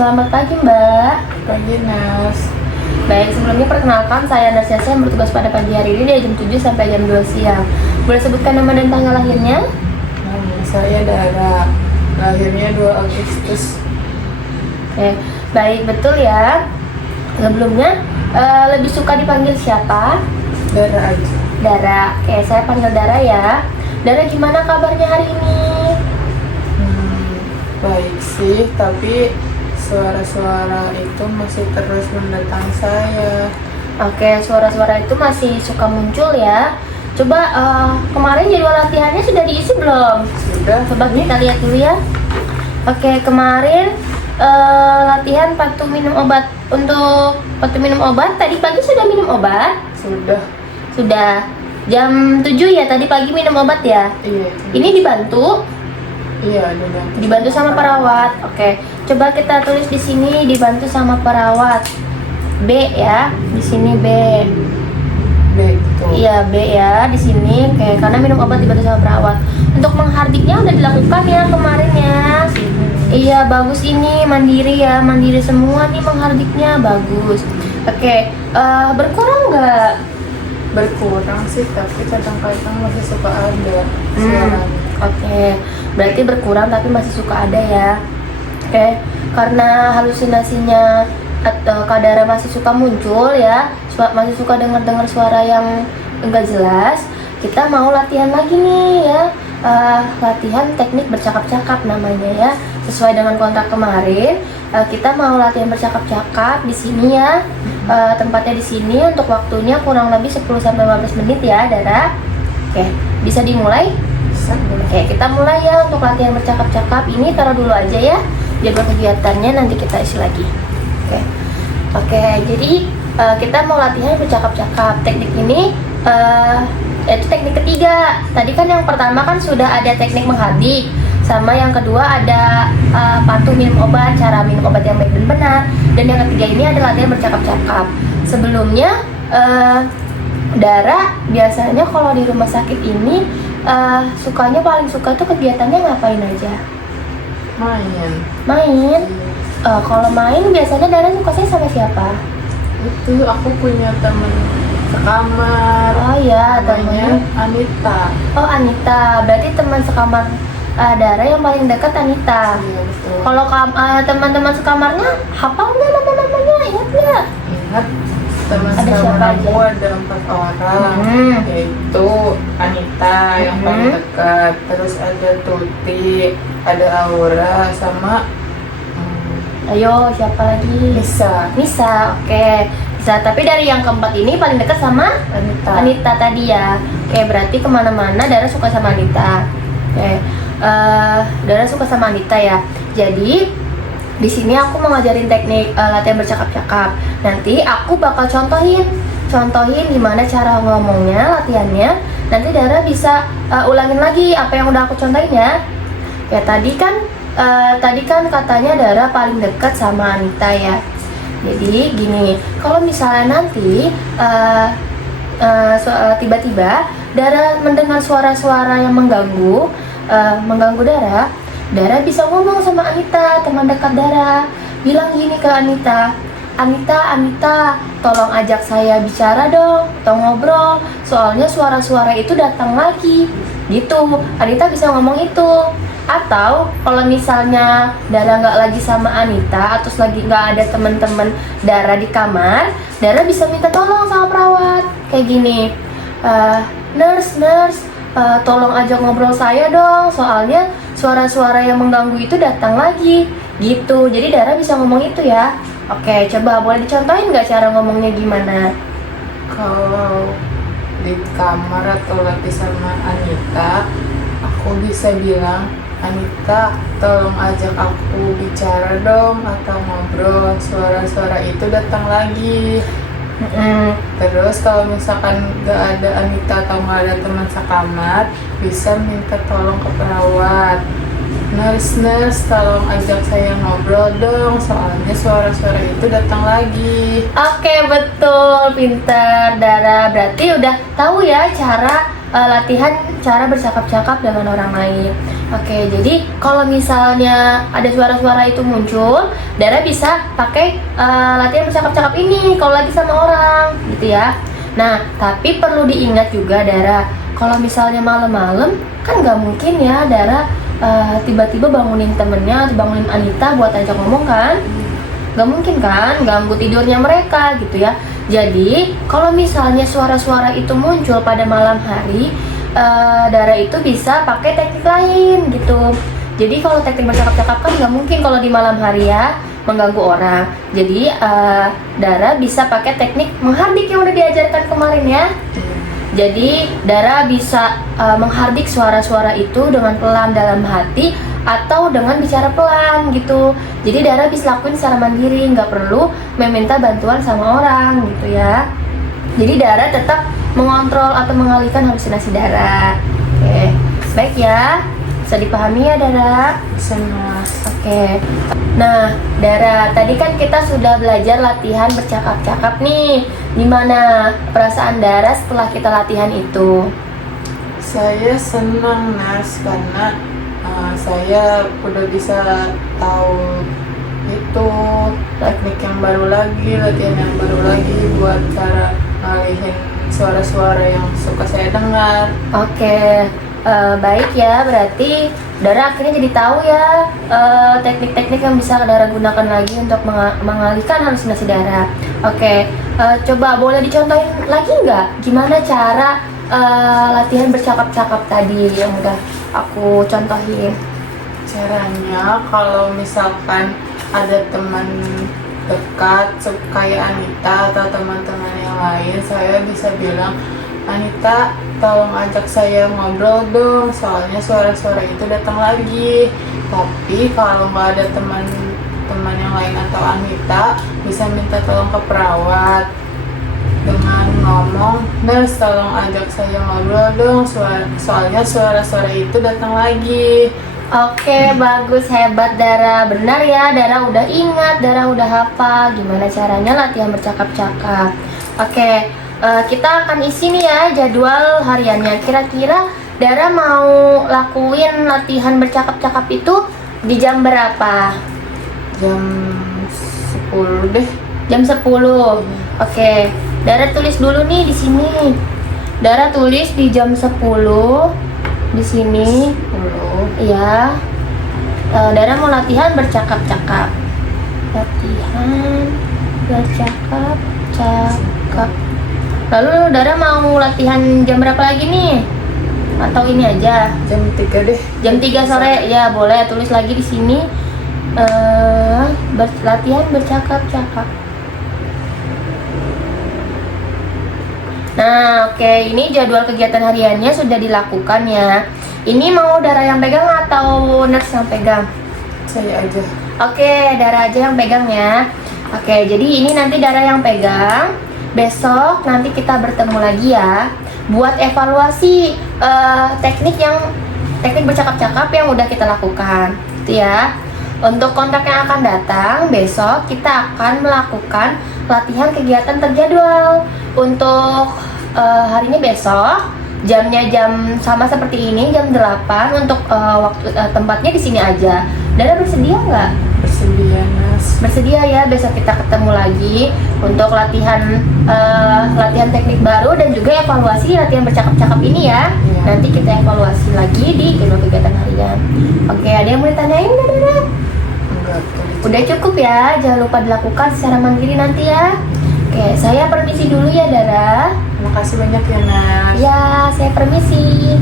Selamat pagi Mbak. Pagi, Nas. Baik, sebelumnya perkenalkan saya Nas Yasa yang bertugas pada pagi hari ini dari jam 7 sampai jam 2 siang. Boleh sebutkan nama dan tanggal lahirnya? Nama saya Dara. Lahirnya 2 Agustus. Oke, baik, betul ya. Sebelumnya lebih suka dipanggil siapa? Dara aja. Dara. Oke, saya panggil Dara ya. Dara, gimana kabarnya hari ini? Baik sih, tapi suara-suara itu masih terus mendatang saya. Oke, suara-suara itu masih suka muncul ya. Coba kemarin jadwal latihannya sudah diisi belum? Sudah. Coba kita lihat dulu ya. Oke, kemarin latihan patuh minum obat. Untuk patuh minum obat, tadi pagi sudah minum obat? Sudah. Sudah. Jam 7 ya, tadi pagi minum obat ya? Iya. Ini dibantu? Iya, Dibantu sama perawat. Oke, coba kita tulis di sini dibantu sama perawat. B ya, di sini B. Betul. Iya, B ya di sini. Oke, karena minum obat dibantu sama perawat. Untuk menghardiknya udah dilakukan ya kemarin ya. Iya, bagus ini mandiri ya, mandiri semua nih menghardiknya, bagus. Oke, berkurang nggak? Berkurang sih, tapi kadang-kadang masih suka ada suaranya. Oke, berarti berkurang tapi masih suka ada ya. Oke, karena halusinasinya atau kadara masih suka muncul ya, masih suka dengar-dengar suara yang enggak jelas, kita mau latihan lagi nih ya. Latihan teknik bercakap-cakap namanya ya, sesuai dengan kontrak kemarin. Kita mau latihan bercakap-cakap di sini ya. Tempatnya di sini, untuk waktunya kurang lebih 10-15 menit ya, Dara. Oke, bisa dimulai? Oke, kita mulai ya untuk latihan bercakap-cakap. Ini taruh dulu aja ya. Jadwal kegiatannya nanti kita isi lagi. Oke, jadi kita mau latihan bercakap-cakap. Teknik ini itu teknik ketiga. Tadi kan yang pertama kan sudah ada teknik menghardik, sama yang kedua ada patuh minum obat, cara minum obat yang baik dan benar. Dan yang ketiga ini ada latihan bercakap-cakap. Sebelumnya Dara biasanya kalau di rumah sakit ini sukanya paling suka tuh kegiatannya ngapain aja? Main. Kalau main biasanya Dara sukanya sama siapa? Itu aku punya teman sekamar. Oh ya, namanya temennya Anita. Oh, Anita. Berarti teman sekamar Dara yang paling dekat Anita. Iya, betul. Kalau teman-teman sekamarnya hafal nggak nama-namanya? Ingat nggak? Ingat, teman Ada sekamar siapa aku aja? ada 4 orang, yaitu Anita yang paling dekat, terus ada Tuti, ada Aura, sama Ayo, siapa lagi? Nisa, oke. Nisa, tapi dari yang keempat ini paling dekat sama Anita tadi ya. Oke, berarti kemana-mana Dara suka sama Anita. Oke, Dara suka sama Anita ya. Jadi di sini aku mau ngajarin teknik latihan bercakap-cakap. Nanti aku bakal contohin gimana cara ngomongnya, latihannya. Nanti Dara bisa ulangin lagi apa yang udah aku contohin ya. Ya tadi kan katanya Dara paling dekat sama Anita ya. Jadi gini, kalau misalnya nanti tiba-tiba Dara mendengar suara-suara yang mengganggu Dara bisa ngomong sama Anita, teman dekat Dara. Bilang gini ke Anita, Anita, tolong ajak saya bicara dong, atau ngobrol. Soalnya suara-suara itu datang lagi. Gitu, Anita bisa ngomong itu. Atau kalau misalnya Dara nggak lagi sama Anita, atau lagi nggak ada teman-teman Dara di kamar, Dara bisa minta tolong sama perawat. Kayak gini, nurse, tolong ajak ngobrol saya dong, soalnya suara-suara yang mengganggu itu datang lagi. Gitu, jadi Dara bisa ngomong itu ya. Oke, coba boleh dicontohin nggak cara ngomongnya gimana? Kalau di kamar atau lagi sama Anita, aku bisa bilang, Anita, tolong ajak aku bicara dong atau ngobrol, suara-suara itu datang lagi. Terus kalau misalkan gak ada Anita atau gak ada teman sekamar, bisa minta tolong ke perawat, nurse, tolong ajak saya ngobrol dong, soalnya suara-suara itu datang lagi. Oke, betul, pintar Dara. Berarti udah tahu ya cara latihan cara bercakap-cakap dengan orang lain. Oke, jadi kalau misalnya ada suara-suara itu muncul, Dara bisa pakai latihan bercakap-cakap ini kalau lagi sama orang, gitu ya. Nah, tapi perlu diingat juga Dara, kalau misalnya malam-malam kan nggak mungkin ya Dara tiba-tiba bangunin temennya atau bangunin Anita buat ajak ngomong kan? Gak mungkin kan, ganggu tidurnya mereka gitu ya. Jadi kalau misalnya suara-suara itu muncul pada malam hari, Dara itu bisa pakai teknik lain gitu. Jadi kalau teknik bercakap-cakap kan gak mungkin kalau di malam hari ya, mengganggu orang. Jadi Dara bisa pakai teknik menghardik yang udah diajarkan kemarin ya. Jadi Dara bisa menghardik suara-suara itu dengan pelan dalam hati atau dengan bicara pelan gitu. Jadi Dara bisa lakuin secara mandiri, nggak perlu meminta bantuan sama orang gitu ya. Jadi Dara tetap mengontrol atau mengalihkan halusinasi Dara. Oke, baik ya. Bisa dipahami ya Dara? Bisa Mas. Oke. Nah, Dara, tadi kan kita sudah belajar latihan bercakap-cakap nih. Gimana perasaan Dara setelah kita latihan itu? Saya senang Nas karena saya udah bisa tahu itu teknik yang baru lagi, latihan yang baru lagi buat cara ngalihin suara-suara yang suka saya dengar. Oke, baik ya. Berarti Dara akhirnya jadi tahu ya teknik-teknik yang bisa Dara gunakan lagi untuk mengalihkan halusinasi Dara. Oke, coba boleh dicontohin lagi nggak? Gimana cara latihan bercakap-cakap tadi yang udah aku contohin? Caranya kalau misalkan ada teman dekat kayak Anita atau teman-teman yang lain, saya bisa bilang, Anita tolong ajak saya ngobrol dong, soalnya suara-suara itu datang lagi. Tapi kalau nggak ada teman yang lain atau Anita, bisa minta tolong ke perawat dengan ngomong, nurse tolong ajak saya ngobrol dong, soalnya suara-suara itu datang lagi. Oke, bagus, hebat Dara. Benar ya, Dara udah ingat, Dara udah hafal gimana caranya latihan bercakap-cakap. Oke, kita akan isi nih ya jadwal hariannya. Kira-kira Dara mau lakuin latihan bercakap-cakap itu di jam berapa? Jam 10 deh. Jam 10. Oke, Dara tulis dulu nih di sini. Dara tulis di jam 10 di sini. 10. Iya. Dara mau latihan bercakap-cakap. Latihan bercakap-cakap. Lalu Dara mau latihan jam berapa lagi nih? Atau ini aja? Jam 3 deh. Jam 3 sore. Ya, boleh tulis lagi di sini. Latihan bercakap-cakap. Nah, oke, ini jadwal kegiatan hariannya sudah dilakukan ya. Ini mau Dara yang pegang atau nurse yang pegang? Saya aja. Oke, Dara aja yang pegang ya. Oke, jadi ini nanti Dara yang pegang. Besok nanti kita bertemu lagi ya, buat evaluasi teknik bercakap-cakap yang udah kita lakukan, gitu ya. Untuk kontak yang akan datang besok, kita akan melakukan latihan kegiatan terjadwal. Untuk harinya besok, jamnya jam sama seperti ini, jam 8. Untuk waktu tempatnya di sini aja. Dara bersedia nggak? Bersedia Mas. Bersedia ya, besok kita ketemu lagi untuk latihan teknik baru dan juga evaluasi latihan bercakap-cakap ini ya. Iya. Nanti kita evaluasi lagi di jadwal kegiatan harian. Oke, ada yang mau ditanyain nggak, Dara? Enggak. Udah cukup ya, jangan lupa dilakukan secara mandiri nanti ya. Oke, saya permisi dulu ya Dara. Terima kasih banyak ya Nas. Ya, saya permisi.